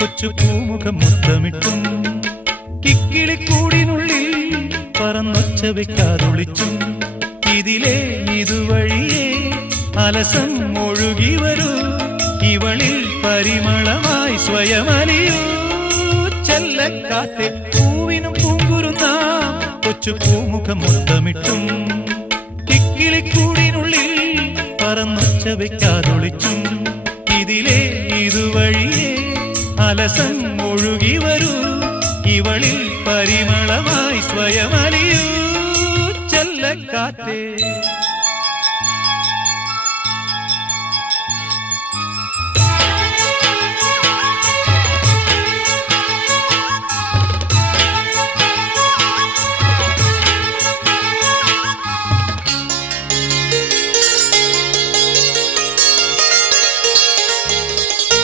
കൊച്ചു പൂമുഖം മുത്തമിട്ടും കിക്കിളിക്കൂടിനുള്ളിൽ പറന്നൊച്ച വെക്കാതൊളിച്ചും ഇതിലേ ഇതുവഴിയേ അലസം ഒഴുകി വരൂ ഇവളിൽ പരിമളമായി സ്വയമലിയൂ ചെല്ലക്കാറ്റെ പൂവിനും പൂങ്കുരുന്ന കൊച്ചു പൂമുഖം മുത്തമിട്ടും കിക്കിളിക്കൂടിനുള്ളിൽ പറന്നൊച്ച വെക്കാതൊളിച്ചും ഇതിലേ ഇതുവഴിയേ അലസം ഒഴുകി വരൂ ഇവളിൽ പരിമളമായി സ്വയമലിയൂ ചെല്ലക്കാറ്റേ